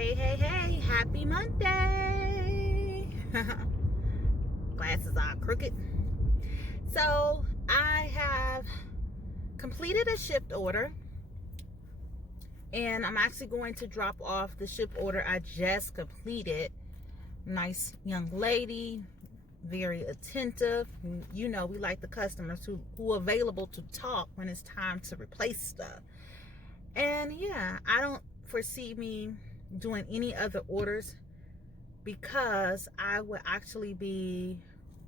Hey, hey, hey, happy Monday. Glasses are crooked. So I have completed a Shipt order, and I'm actually going to drop off the Shipt order I just completed. Nice young lady, very attentive. You know, we like the customers who are available to talk when it's time to replace stuff. And yeah, I don't foresee me doing any other orders because I would actually be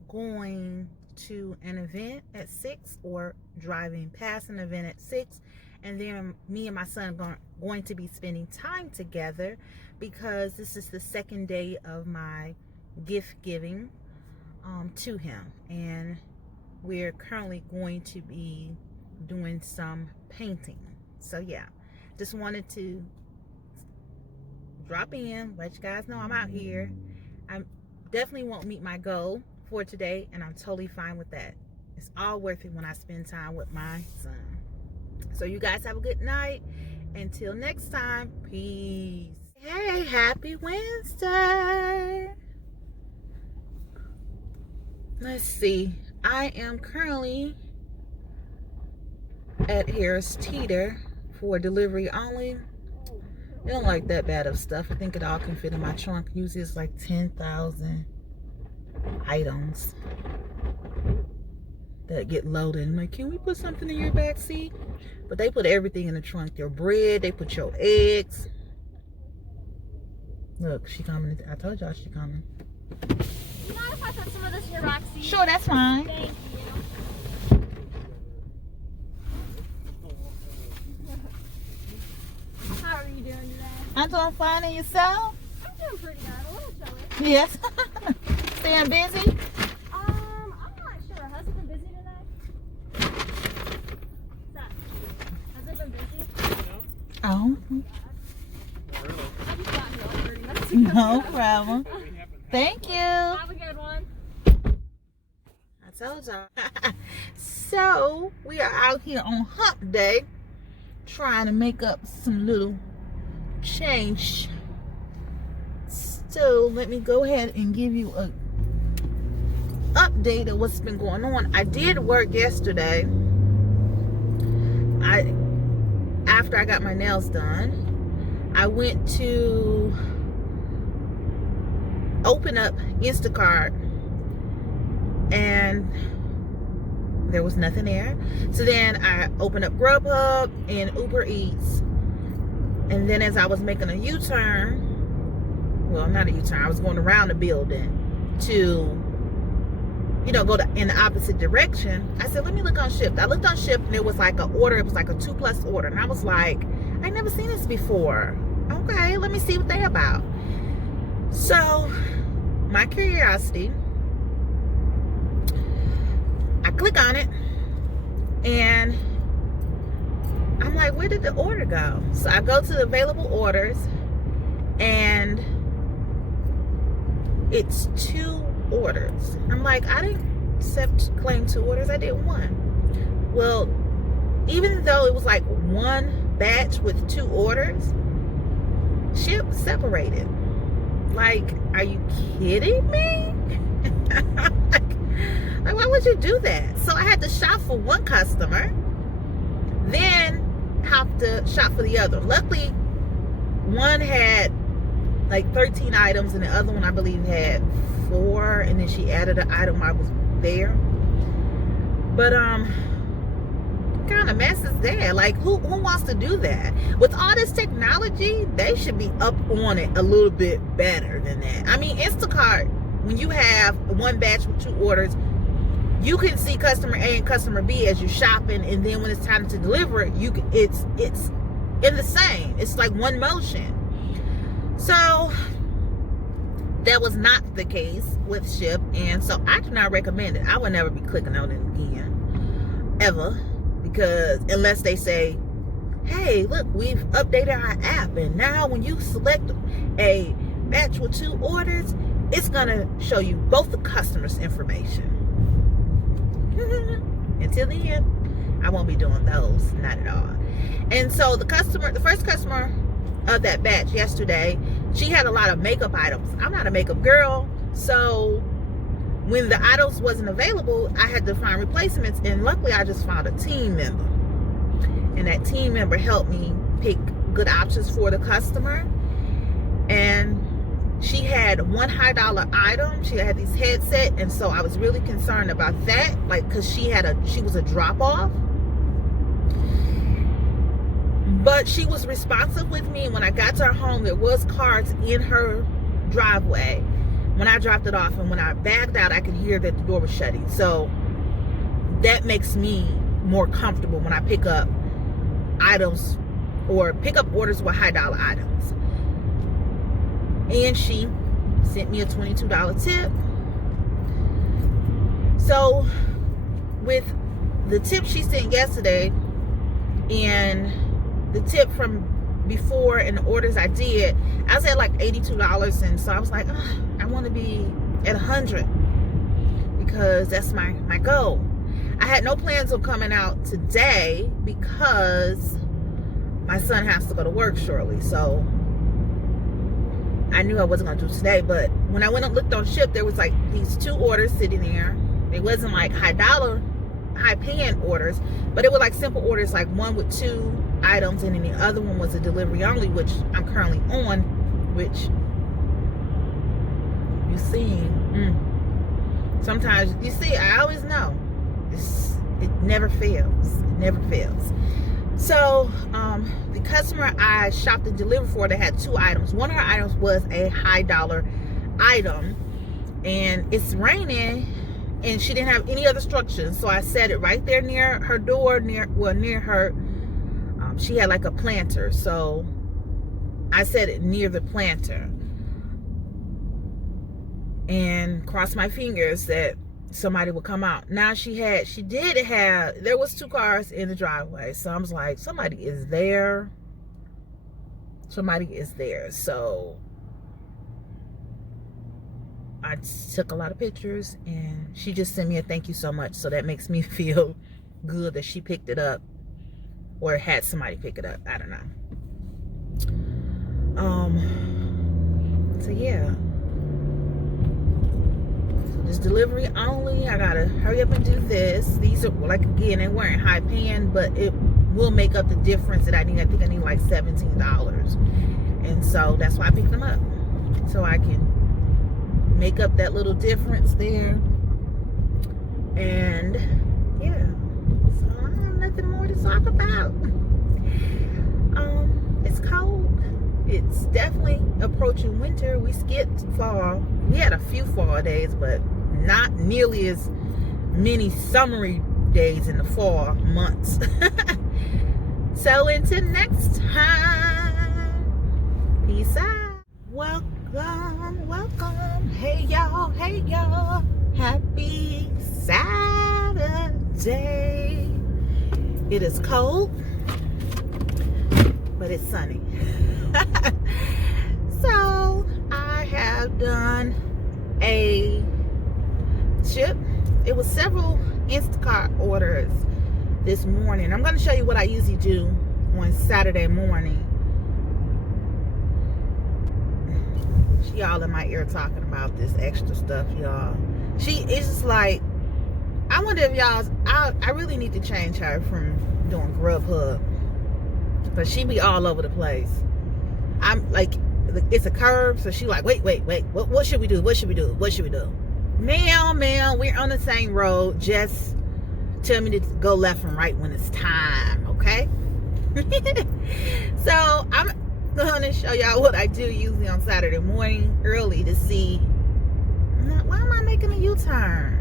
going to an event at 6 or driving past an event at 6, and then me and my son are going to be spending time together because this is the second day of my gift giving to him, and we're currently going to be doing some painting. So yeah, just wanted to drop in, let you guys know I'm out here. I definitely won't meet my goal for today, and I'm totally fine with that. It's all worth it when I spend time with my son. So you guys have a good night. Until next time, peace. Hey, happy Wednesday. Let's see. I am currently at Harris Teeter for delivery only. They don't like that bad of stuff. I think it all can fit in my trunk. Usually it's like 10,000 items that get loaded. I'm like, can we put something in your back seat? But they put everything in the trunk. Your bread, they put your eggs. Look, she coming. I told y'all she coming. You mind if I put some of this in your back seat? Sure, that's fine. Thank you. How are you doing today? I'm doing fine, and yourself? I'm doing pretty good. A little chilly. Yes. Staying busy? I'm not sure. Has it been busy today? What's that? Has it been busy? Oh, I just got here like 30 minutes ago. no problem. Thank you. Have a good one. I told y'all. So we are out here on hump day trying to make up some little change. So let me go ahead and give you a update of what's been going on. I did work yesterday. After I got my nails done, I went to open up Instacart, and there was nothing there. So then I opened up Grubhub and Uber Eats, and then as I was making a U-turn, well, not a U-turn, I was going around the building to, go in the opposite direction. I said, let me look on Shipt. I looked on Shipt, and it was like an order. It was like a 2+ order, and I was like, I never seen this before. Okay, let me see what they about. So my curiosity, I click on it, and I'm like, where did the order go? So I go to the available orders, and it's 2 orders. I'm like, I didn't claim 2 orders. I did 1. Well, even though it was like 1 batch with 2 orders, Shipt separated. Like, are you kidding me? Like, why would you do that? So I had to shop for one customer, then have to shop for the other. Luckily, one had like 13 items, and the other one, I believe, had 4, and then she added an item while I was there. But what kind of mess is that? Like, who wants to do that? With all this technology, they should be up on it a little bit better than that. I mean, Instacart, when you have 1 batch with 2 orders, you can see customer A and customer B as you're shopping, and then when it's time to deliver it, it's in the same. It's like one motion. So that was not the case with Shipt, and so I do not recommend it. I would never be clicking on it again, ever, because unless they say, hey, look, we've updated our app, and now when you select a batch with 2 orders, it's gonna show you both the customer's information. Until the end, I won't be doing those, not at all. And so the first customer of that batch yesterday she had a lot of makeup items. I'm not a makeup girl, so when the items wasn't available, I had to find replacements, and luckily I just found a team member, and that team member helped me pick good options for the customer. And she had one high dollar item. She had these headset, and so I was really concerned about that, like, because she was a drop off. But she was responsive with me. When I got to her home, there was carts in her driveway when I dropped it off, and when I bagged out, I could hear that the door was shutting. So that makes me more comfortable when I pick up items or pick up orders with high dollar items. And she sent me a $22 tip. So with the tip she sent yesterday and the tip from before and the orders I did, I was at like $82. And so I was like, I want to be at 100 because that's my goal. I had no plans of coming out today because my son has to go to work shortly. So I knew I wasn't going to do today. But when I went and looked on Shipt, there was like these 2 orders sitting there. It wasn't like high paying orders, but it was like simple orders, like one with 2 items, and then the other one was a delivery only, which I'm currently on, which you see, sometimes you see, I always know it never fails. It never fails. So the customer I shopped and delivered for, they had 2 items. One of her items was a high dollar item, and it's raining, and she didn't have any other instructions, so I set it right there near her door, near her. She had like a planter, so I set it near the planter and crossed my fingers that somebody would come out. Now there was 2 cars in the driveway, so I was like, somebody is there. So I took a lot of pictures, and she just sent me a thank you so much. So that makes me feel good that she picked it up or had somebody pick it up. I don't know. So yeah. So this delivery only. I gotta hurry up and do this. These are, like, again, they weren't high paying, but it will make up the difference that I need. I think I need like $17. And so that's why I picked them up. So I can make up that little difference there. And yeah, so I have nothing more to talk about. It's cold. It's definitely approaching winter. We skipped fall. We had a few fall days, but not nearly as many summery days in the fall months. So until next time, peace out. Welcome. Hey y'all. Happy Saturday. It is cold, but it's sunny. So I have done a Shipt. It was several Instacart orders this morning. I'm going to show you what I usually do on Saturday morning. She all in my ear talking about this extra stuff, y'all. It's just like, I wonder if I really need to change her from doing Grubhub, because she be all over the place. I'm like, it's a curve, so she like, wait, what should we do? Ma'am, we're on the same road. Just tell me to go left and right when it's time, okay? So I'm going to show y'all what I do usually on Saturday morning early to see, why am I making a U-turn?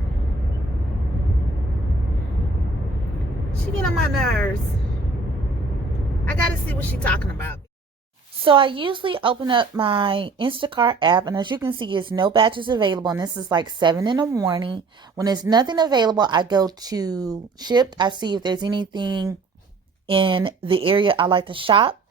She get on my nerves. I gotta see what she's talking about. So I usually open up my Instacart app, and as you can see, it's no batches available, and this is like 7 in the morning. When there's nothing available, I go to Shipt. I see if there's anything in the area I like to shop.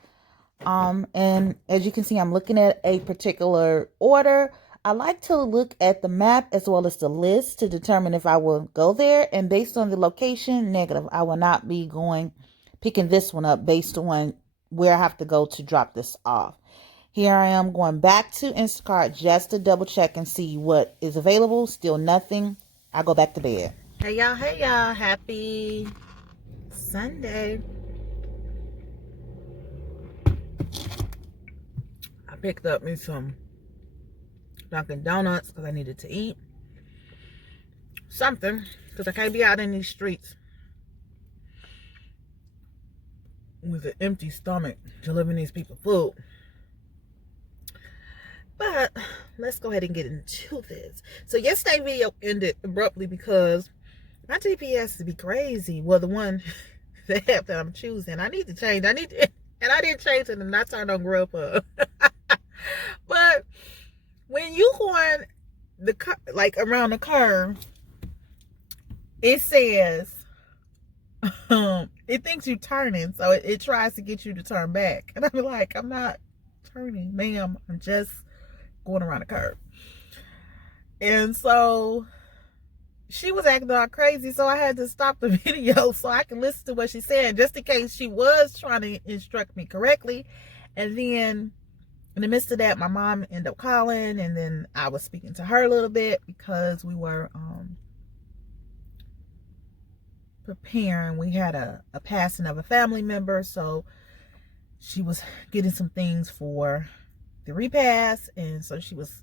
And as you can see, I'm looking at a particular order. I like to look at the map as well as the list to determine if I will go there. And based on the location, negative. I will not be picking this one up based on where I have to go to drop this off. Here I am going back to Instacart just to double check and see what is available. Still nothing. I go back to bed. Hey y'all, happy Sunday. I picked up me some Dunkin' Donuts because I needed to eat something, because I can't be out in these streets with an empty stomach delivering these people food. But let's go ahead and get into this. So yesterday's video ended abruptly because my GPS to be crazy. Well, the one, the app that I'm choosing, I need to change. And I didn't change it, and I turned on Grubhub. But when you go on the like around the curve, it says it thinks you're turning, so it tries to get you to turn back. And I'm like, I'm not turning, ma'am. I'm just going around the curve. And so she was acting all crazy, so I had to stop the video so I can listen to what she's saying, just in case she was trying to instruct me correctly. And then in the midst of that, my mom ended up calling, and then I was speaking to her a little bit because we were preparing. We had a passing of a family member, so she was getting some things for the repast, and so she was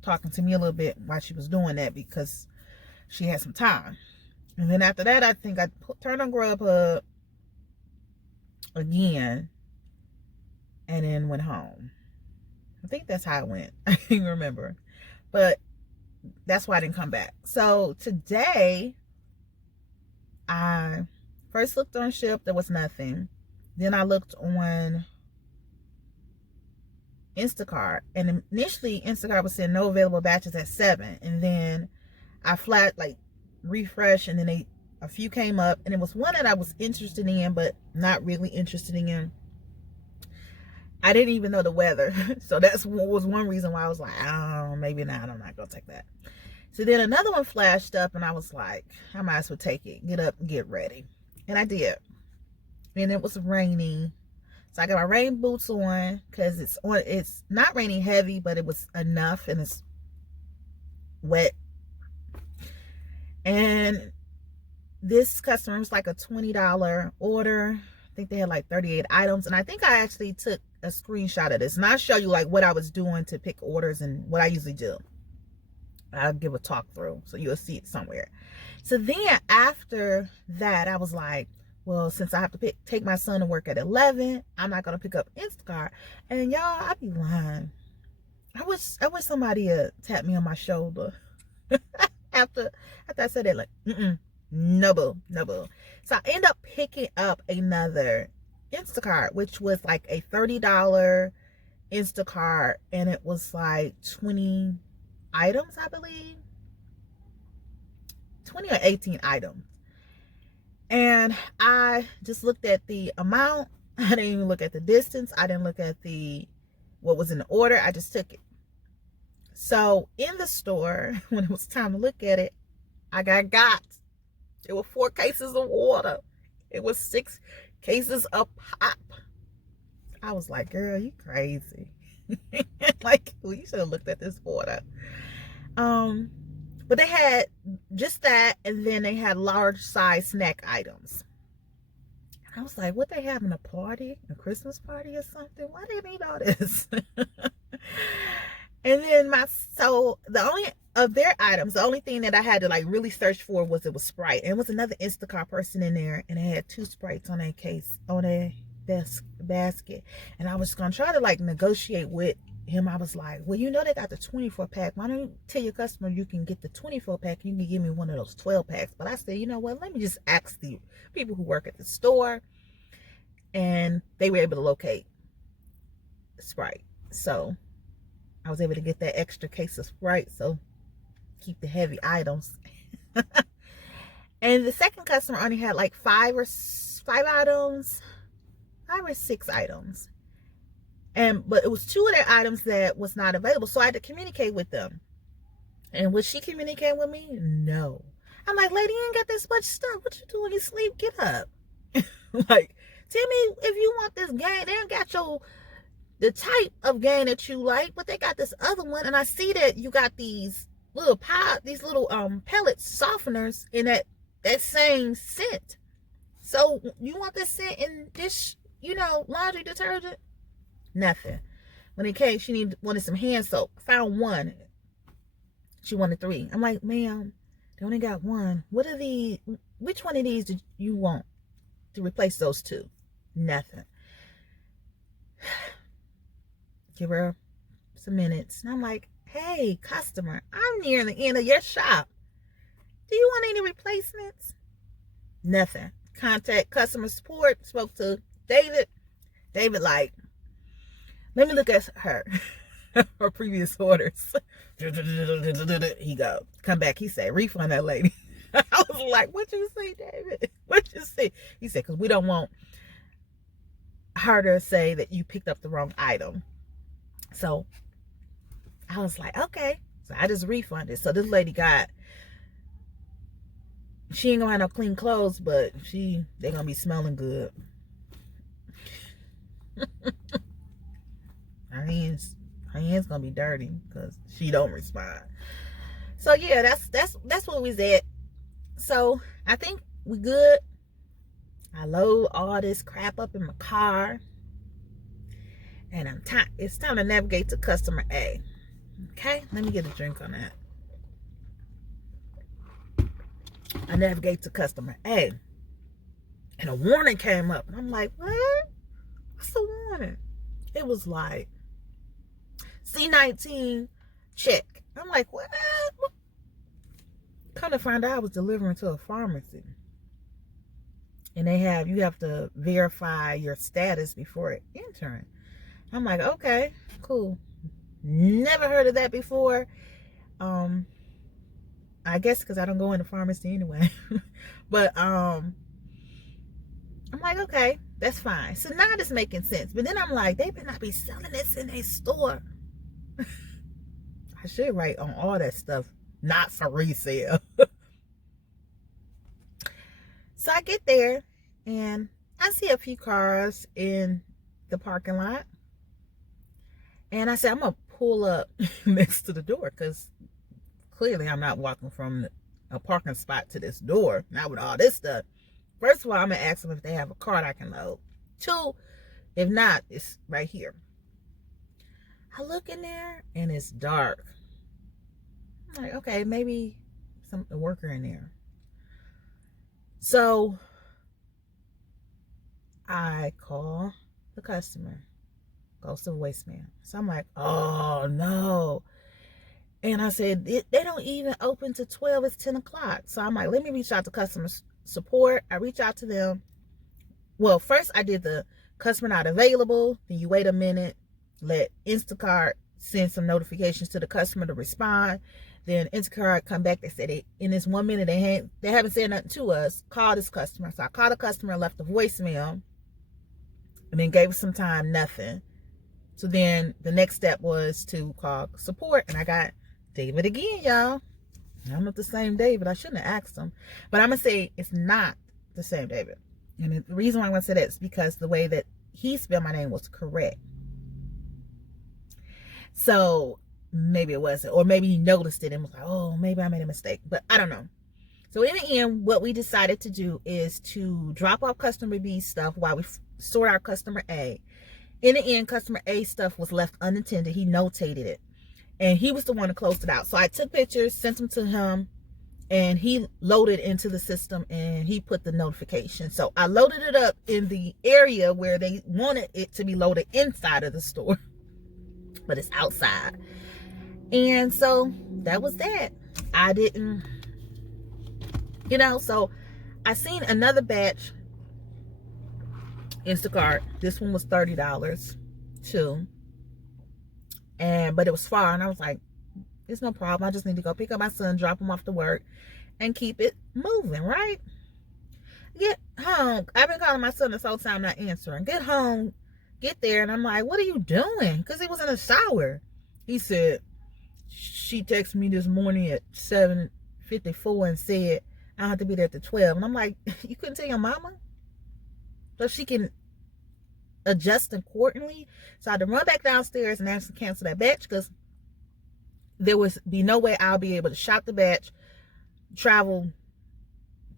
talking to me a little bit while she was doing that because she had some time. And then after that, I think I turned on Grubhub again and then went home. I think that's how it went. I can't remember, but that's why I didn't come back. So today I first looked on Shipt. There was nothing. Then I looked on Instacart, and initially Instacart was saying no available batches at 7, and then I refresh, and then a few came up, and it was one that I was interested in but not really interested in. I didn't even know the weather, so that's was one reason why I was like, oh, maybe not, I'm not gonna take that. So then another one flashed up, and I was like, I might as well take it, get up and get ready. And I did, and it was raining. So I got my rain boots on because it's not raining heavy, but it was enough, and it's wet. And this customer was like a $20 order. I think they had like 38 items. And I think I actually took a screenshot of this. And I'll show you like what I was doing to pick orders and what I usually do. I'll give a talk through so you'll see it somewhere. So then after that, I was like, well, since I have to take my son to work at 11, I'm not going to pick up Instacart. And y'all, I be lying. I wish somebody had tapped me on my shoulder after I said that, like, no boo. So I end up picking up another Instacart, which was like a $30 Instacart, and it was like 20 items, I believe. 20 or 18 items. And I just looked at the amount. I didn't even look at the distance. I didn't look at what was in the order. I just took it. So in the store, when it was time to look at it, I got. There were 4 cases of water. It was 6 cases of pop. I was like, girl, you crazy. Like, well, you should have looked at this water. But they had just that, and then they had large size snack items. I was like, what, they having a party? A Christmas party or something? Why do they need all this? And then the only of their items, the only thing that I had to like really search for was Sprite. And it was another Instacart person in there, and they had 2 Sprites on their case, on their basket. And I was gonna try to like negotiate with him. I was like, well, you know they got the 24 pack. Why don't you tell your customer you can get the 24 pack and you can give me one of those 12 packs? But I said, you know what, let me just ask the people who work at the store. And they were able to locate Sprite. So I was able to get that extra case of Sprite, so keep the heavy items. And the second customer only had like 5 or 6 items. But it was 2 of their items that was not available, so I had to communicate with them. And was she communicating with me? No. I'm like, lady, you ain't got this much stuff. What you do when you sleep? Get up. Like, tell me if you want this game. They ain't got your the type of game that you like, but they got this other one, and I see that you got these little pellet softeners in that same scent. So you want this scent in this, laundry detergent? Nothing. When it came, she wanted some hand soap. Found one. She wanted 3. I'm like, ma'am, they only got one. What are these? Which one of these did you want to replace those 2? Nothing. Give her some minutes. And I'm like, hey, customer, I'm near the end of your shop. Do you want any replacements? Nothing. Contact customer support. Spoke to David. David like, let me look at her previous orders. He go, come back. He said, refund that lady. I was like, what you say, David? What you say? He said, because we don't want her to say that you picked up the wrong item. So I was like, okay. So I just refunded. So this lady she ain't gonna have no clean clothes, but they gonna be smelling good. Her hands gonna be dirty because she don't respond. So yeah, that's what we at. So I think we good. I load all this crap up in my car, and it's time to navigate to customer A. Okay, let me get a drink on that. I navigate to customer A, and a warning came up, and I'm like, what? What's the warning? It was like C19 check. I'm like, what? Come to find out, I was delivering to a pharmacy, and you have to verify your status before entering. I'm like, okay, cool. Never heard of that before. I guess because I don't go in the pharmacy anyway. But I'm like, okay, that's fine. So now it's making sense. But then I'm like, they better not be selling this in a store. I should write on all that stuff, not for resale. So I get there, and I see a few cars in the parking lot. And I said, I'm going to pull up next to the door, because clearly I'm not walking from a parking spot to this door, not with all this stuff. First of all, I'm going to ask them if they have a cart I can load. 2, if not, it's right here. I look in there, and it's dark. I'm like, okay, maybe a worker in there. So I call the customer. Goes to voicemail. So I'm like, oh no. And I said, they don't even open to 12. It's 10 o'clock. So I'm like, let me reach out to customer support. I reach out to them. Well, first I did the customer not available. Then you wait a minute. Let Instacart send some notifications to the customer to respond. Then Instacart come back. They said in this 1 minute they haven't said nothing to us. Call this customer. So I called the customer and left a voicemail. And then gave us some time, nothing. So then the next step was to call support. And I got David again, y'all. I'm not the same David. I shouldn't have asked him. But I'm going to say it's not the same David. And the reason why I'm going to say that is because the way that he spelled my name was correct. So maybe it wasn't. Or maybe he noticed it and was like, oh, maybe I made a mistake. But I don't know. So in the end, what we decided to do is to drop off customer B stuff while we sort out customer A. In the end, customer A stuff was left unattended. He notated it. And he was the one who closed it out. So I took pictures, sent them to him, and he loaded into the system, and he put the notification. So I loaded it up in the area where they wanted it to be loaded inside of the store. But it's outside. And so that was that. I didn't, so I seen another batch Instacart. This one was $30 too. But it was far, and I was like, it's no problem. I just need to go pick up my son, drop him off to work, and keep it moving, right? Get home. I've been calling my son this whole time, not answering. Get home, get there, and I'm like, what are you doing? Because he was in the shower. He said, she texted me this morning at 7:54 and said, I have to be there at 12. And I'm like, you couldn't tell your mama? So she can adjust accordingly. So I had to run back downstairs and actually cancel that batch because there was be no way I'll be able to shop the batch, travel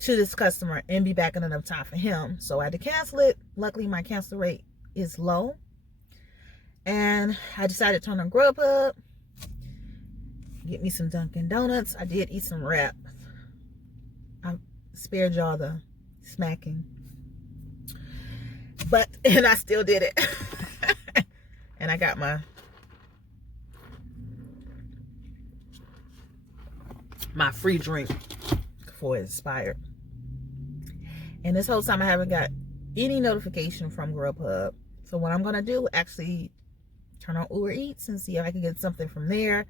to this customer, and be back in enough time for him. So I had to cancel it. Luckily, my cancel rate is low. And I decided to turn on Grubhub, get me some Dunkin' Donuts. I did eat some wraps. I spared y'all the smacking. And I still did it. And I got my free drink before it expired. And this whole time I haven't got any notification from Grubhub. So what I'm going to do, actually turn on Uber Eats and see if I can get something from there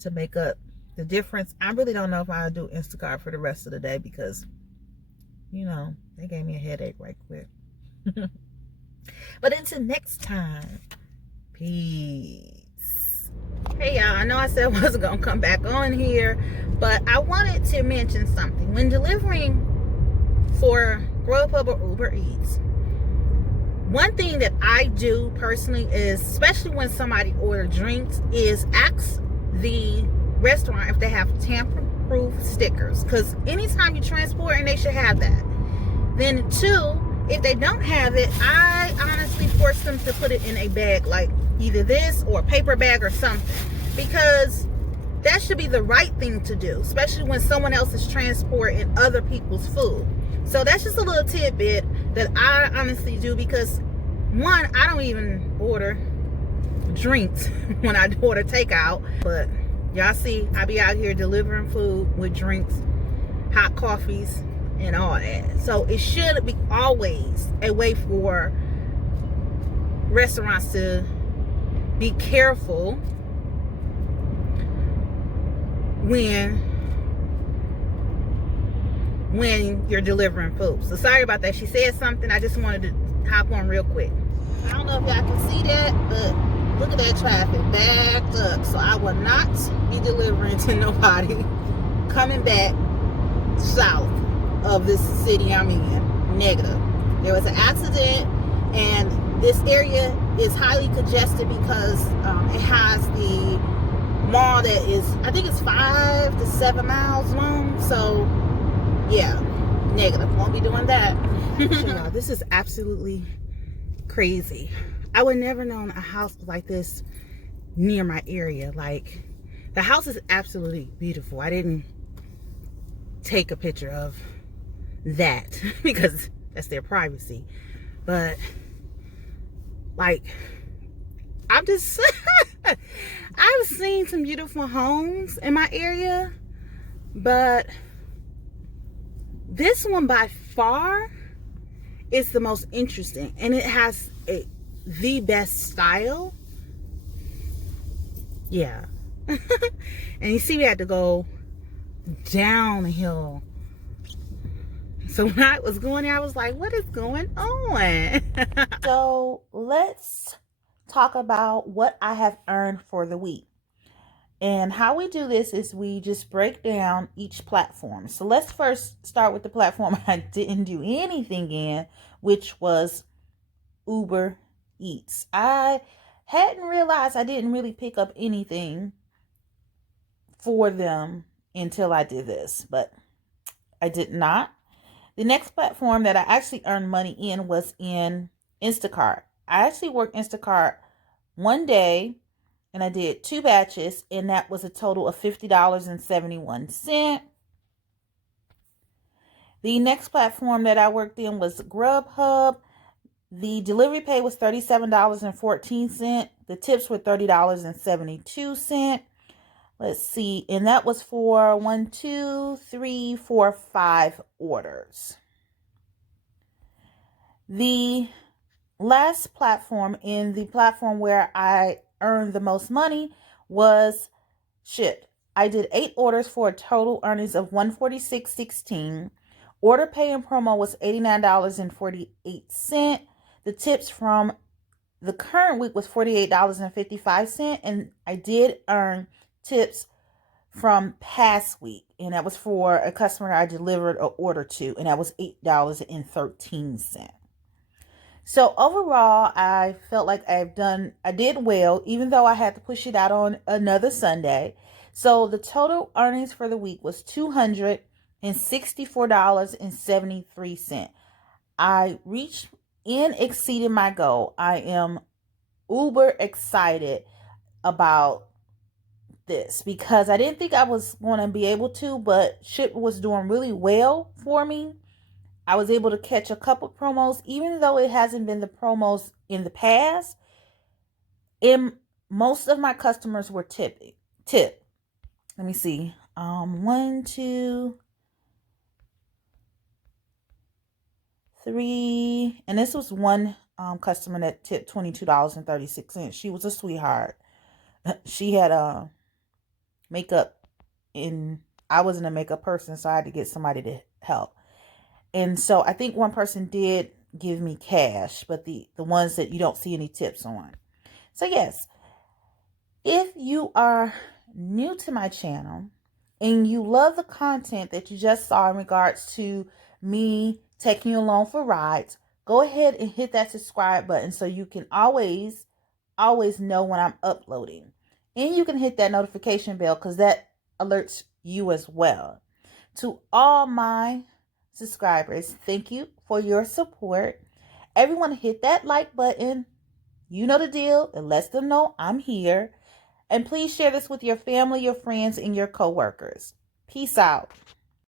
to make up the difference. I really don't know if I'll do Instacart for the rest of the day because, you know, they gave me a headache right quick. But until next time, peace. Hey y'all, I know I said I wasn't gonna come back on here, but I wanted to mention something. When delivering for Grubhub or Uber Eats, one thing that I do personally is, especially when somebody orders drinks, is ask the restaurant if they have tamper-proof stickers, because anytime you transport, and they should have that. Then two, if they don't have it, I honestly force them to put it in a bag, like either this or a paper bag or something, because that should be the right thing to do, especially when someone else is transporting other people's food. So that's just a little tidbit that I honestly do, because one, I don't even order drinks when I order takeout, but y'all see I be out here delivering food with drinks, hot coffees, and all that. So it should be always a way for restaurants to be careful when you're delivering food. So sorry about that. She said something. I just wanted to hop on real quick. I don't know if y'all can see that, but look at that traffic backed up. So I will not be delivering to nobody coming back south of this city I'm in. Negative. There was an accident, and this area is highly congested because it has the mall that is, I think it's 5 to 7 miles long. So yeah, negative. Won't be doing that. Y'all, this is absolutely crazy. I would never known a house like this near my area. Like, the house is absolutely beautiful. I didn't take a picture of that because that's their privacy, but like, I'm just I've seen some beautiful homes in my area, but this one by far is the most interesting, and it has the best style. Yeah. And you see we had to go downhill. So when I was going there, I was like, what is going on? So let's talk about what I have earned for the week. And how we do this is we just break down each platform. So let's first start with the platform I didn't do anything in, which was Uber Eats. I hadn't realized I didn't really pick up anything for them until I did this, but I did not. The next platform that I actually earned money in was in Instacart. I actually worked Instacart one day, and I did 2 batches, and that was a total of $50.71. The next platform that I worked in was Grubhub. The delivery pay was $37.14. The tips were $30.72. Let's see. And that was for 5 orders. The last platform, in the platform where I earned the most money, was Shipt. I did 8 orders for a total earnings of $146.16. Order pay and promo was $89.48. The tips from the current week was $48.55, and I did earn tips from past week, and that was for a customer I delivered an order to, and that was $8.13. So overall, I felt like I did well, even though I had to push it out on another Sunday. So the total earnings for the week was $264.73. I reached and exceeded my goal. I am uber excited about this because I didn't think I was going to be able to, but Shipt was doing really well for me. I was able to catch a couple promos, even though it hasn't been the promos in the past. And most of my customers were tip. Let me see. One, two, three, and this was one customer that tipped $22.36. She was a sweetheart. She had makeup in. I wasn't a makeup person, so I had to get somebody to help. And so I think one person did give me cash, but the ones that you don't see any tips on. So yes, if you are new to my channel and you love the content that you just saw in regards to me taking you along for rides, go ahead and hit that subscribe button so you can always know when I'm uploading. And you can hit that notification bell because that alerts you as well. To all my subscribers, thank you for your support. Everyone hit that like button. You know the deal. It lets them know I'm here. And please share this with your family, your friends, and your coworkers. Peace out.